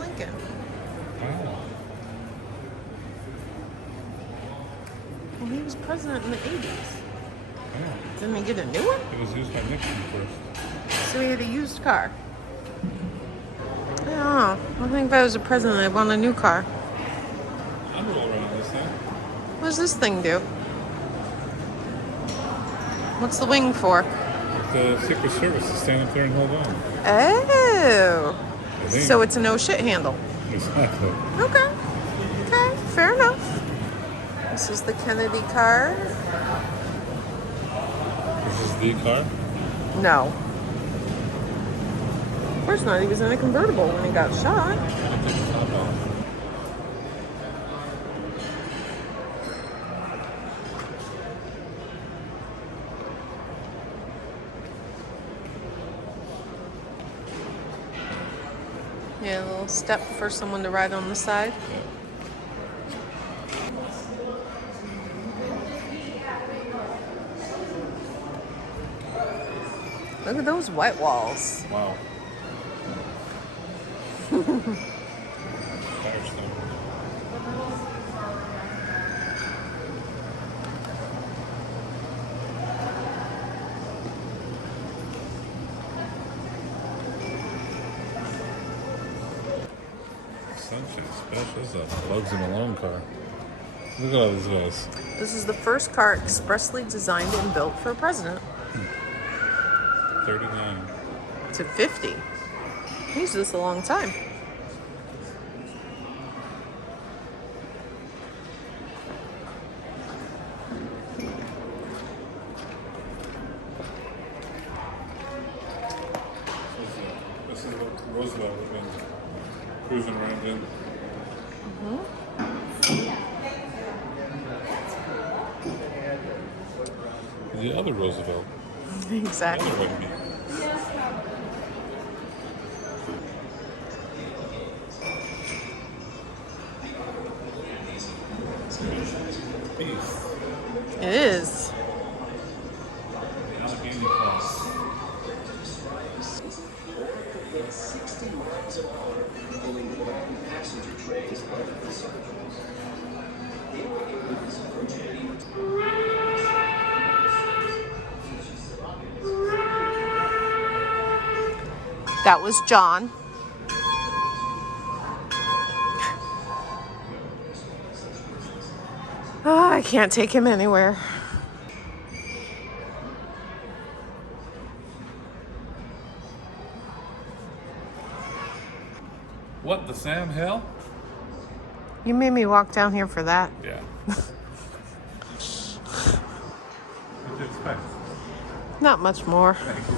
Lincoln. Wow. Well, he was president in the 80s. Yeah. Didn't he get a new one? It was used by Nixon first. So he had a used car. I don't know. I think if I was a president, I'd want a new car. I'd roll around this thing. What does this thing do? What's the wing for? The Secret Service to stand up there and hold on. Oh. I think. So it's a no shit handle. Exactly. Okay. Okay, fair enough. This is the Kennedy car. This is the car? No. Of course not. He was in a convertible when he got shot. Yeah, a little step for someone to ride on the side. Yeah. Look at those white walls. Wow. Firestone. Sunshine Special. This is a Bugs and Malone car. Look at all these guys. This is the first car expressly designed and built for a president. 39. To 50. He's this a long time. This is what Roosevelt has been cruising around in. The other Roosevelt. Exactly. The other white meat. Beef. It is. Allegheny Cross. That was John. Oh, I can't take him anywhere. What the Sam Hill? You made me walk down here for that. Yeah. What did you expect? Not much more. Thank you.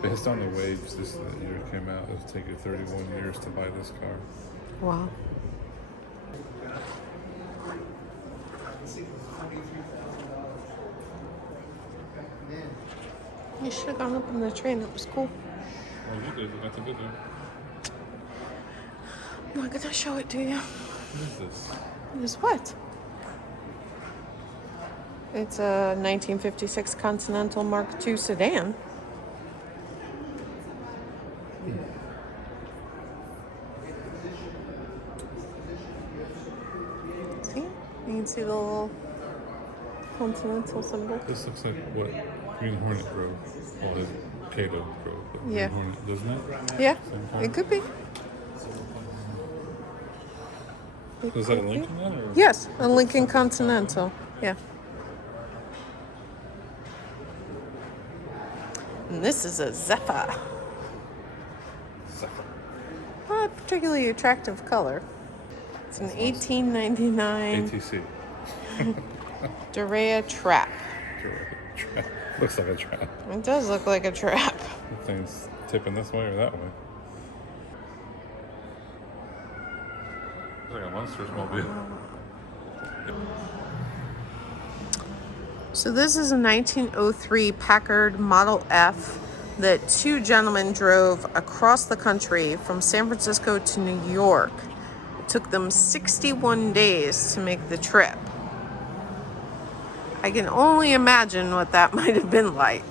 Based on the wage this year came out, it'll take you 31 years to buy this car. Wow. You should have gone up in the train. It was cool. Oh, you did. You got the video. I'm not gonna show it to you. What is this? It is what? It's a 1956 Continental Mark II sedan. See? You can see the little Continental symbol. This looks like what Green Hornet drove. Well, his Cato drove, but Yeah. Green Hornet, doesn't it? Yeah, Same car? it could be. Is that a Lincoln then? Or? Yes, a Lincoln Continental. Yeah. And this is a Zephyr. Zephyr. Not a particularly attractive color. It's an 1899 ATC. Durea Trap. Trap. Looks like a trap. It does look like a trap. That thing's tipping this way or that way. Looks like a monster's mobile. So this is a 1903 Packard Model F that two gentlemen drove across the country from San Francisco to New York. It took them 61 days to make the trip. I can only imagine what that might have been like.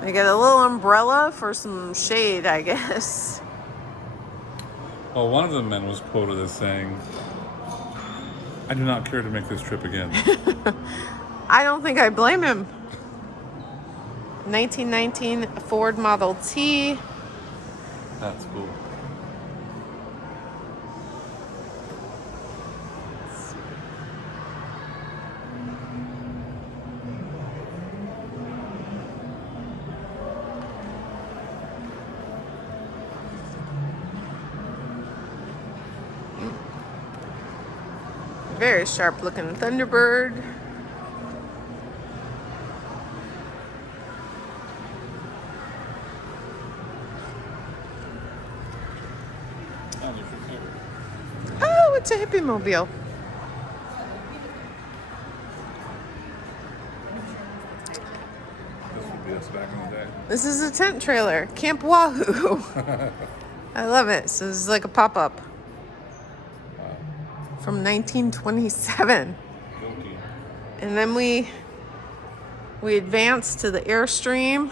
They got a little umbrella for some shade, I guess. Well, one of the men was quoted as saying, "I do not care to make this trip again." I don't think I blame him. 1919 Ford Model T. That's cool. Very sharp looking Thunderbird. Oh, it's a hippie mobile. This would be us back in the day. This is a tent trailer. Camp Wahoo. I love it. So this is like a pop-up. From 1927. Guilty. And then we advanced to the Airstream,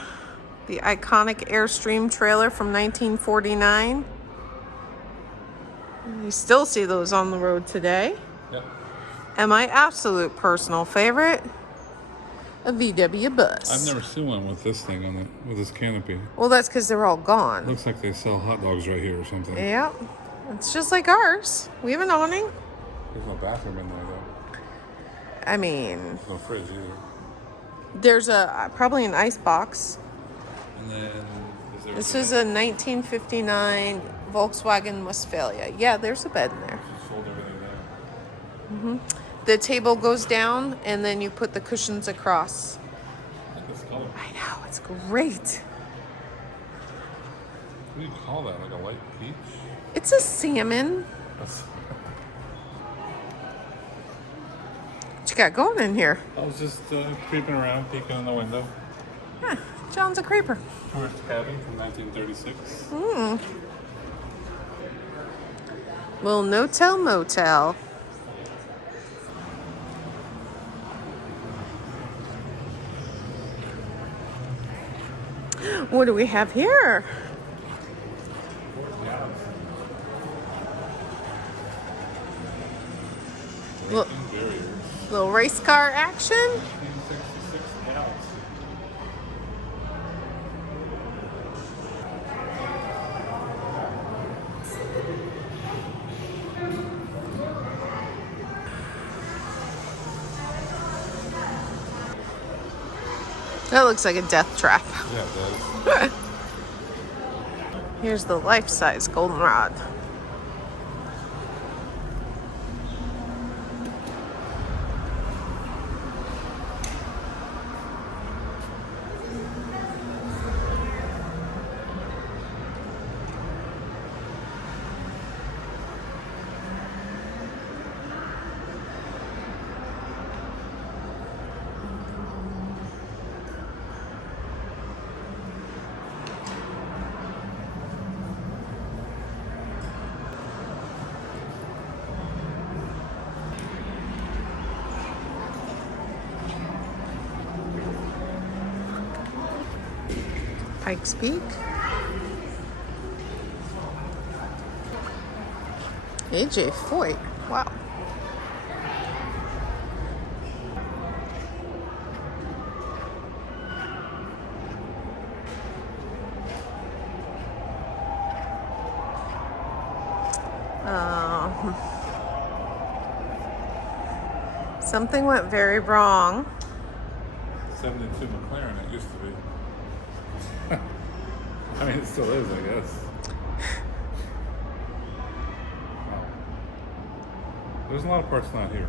the iconic Airstream trailer from 1949. You still see those on the road today. Yep. And my absolute personal favorite, a VW bus. I've never seen one with this thing on with this canopy. Well, that's because they're all gone. Looks like they sell hot dogs right here or something. Yeah, it's just like ours. We have an awning. There's no bathroom in there though. I mean, There's no fridge either. there's probably an ice box. And then is there? This is a 1959 Volkswagen Westphalia. Yeah, there's a bed in there. She sold everything there. The table goes down, and then you put the cushions across. I like this color. I know, it's great. What do you call that? Like a light peach? It's a salmon. That's, What you got going in here? I was just creeping around, peeking in the window. Huh, John's a creeper. Tourist cabin from 1936. Little no-tell motel. What do we have here? Look, little race car action. 1966 Galaxy. That looks like a death trap. Yeah, it does. Here's the life-size goldenrod. Pikes Peak. AJ Foyt. Wow. Something went very wrong. 72 Mclaren, it used to be. I mean, it still is, I guess. Wow. There's a lot of parts not here.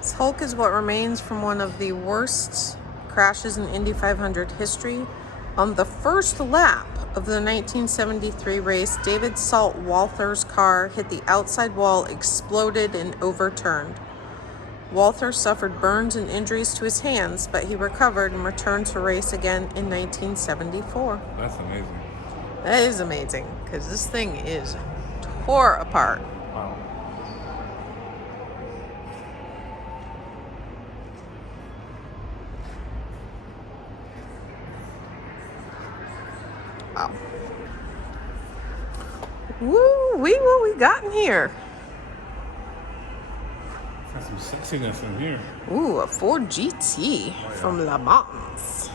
This Hulk is what remains from one of the worst crashes in Indy 500 history. On the first lap of the 1973 race, David Salt Walther's car hit the outside wall, exploded, and overturned. Walther suffered burns and injuries to his hands, but he recovered and returned to race again in 1974. That's amazing. That is amazing, because this thing is tore apart. Wow. Wow. Woo, what we got in here? Got some sexiness in here. Ooh, a Ford GT from Le Mans.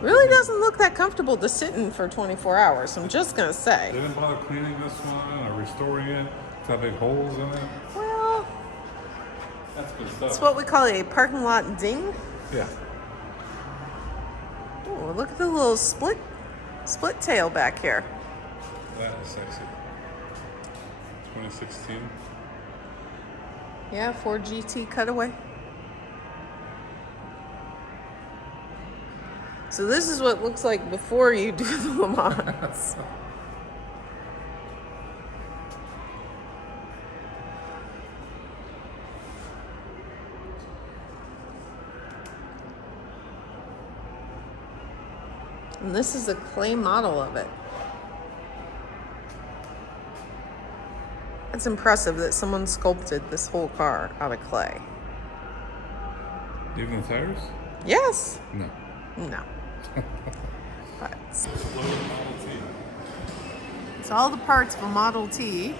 Really doesn't look that comfortable to sit in for 24 hours, I'm just gonna They say. didn't bother cleaning this one or restoring it. It's got big holes in it. Well, That's good stuff. it's what we call a parking lot ding. Yeah. Ooh, look at the little split tail back here. That is sexy. 2016. Yeah, Ford GT cutaway. So this is what it looks like before you do the Le Mans. And this is a clay model of it. It's impressive that someone sculpted this whole car out of clay. Even the tires? Yes. No. No. But Model T. it's all the parts of a Model T.